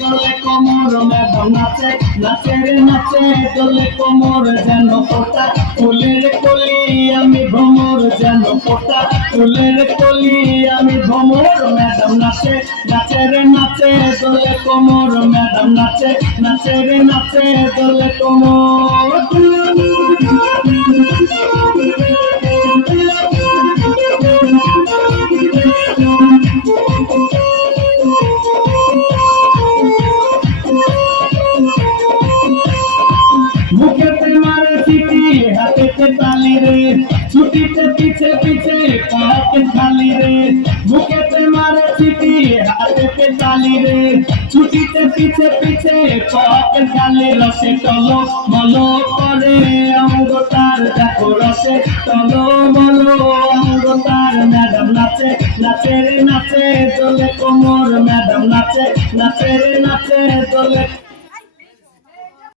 দোলে কোমর ম্যাডাম নাচে নাচে রে নাচে দোলে কোমর যেন পোটা ফুলের কলি আমি ভ্রমর যেন পোটা ফুলের কলি আমি ভ্রমর ম্যাডাম নাচে নাচে রে নাচে দোলে কোমর ম্যাডাম নাচে নাচে রে নাচে দোলে কোমর মুখেতে মারে চিঠি হাতেতে তালি রে ছুটিতে পিছে পিছে পাতে খালি রে মুখেতে মারে চিঠি হাতেতে তালি রে ছুটিতে পিছে পিছে পাতে খালি রসে টলো মলো করে অঙ্গ তার দেখো রসে টলো মলো অঙ্গ তার ম্যাডাম নাচে নাচে রে নাচে দোলে কোমর ম্যাডাম নাচে নাচে রে নাচে দোলে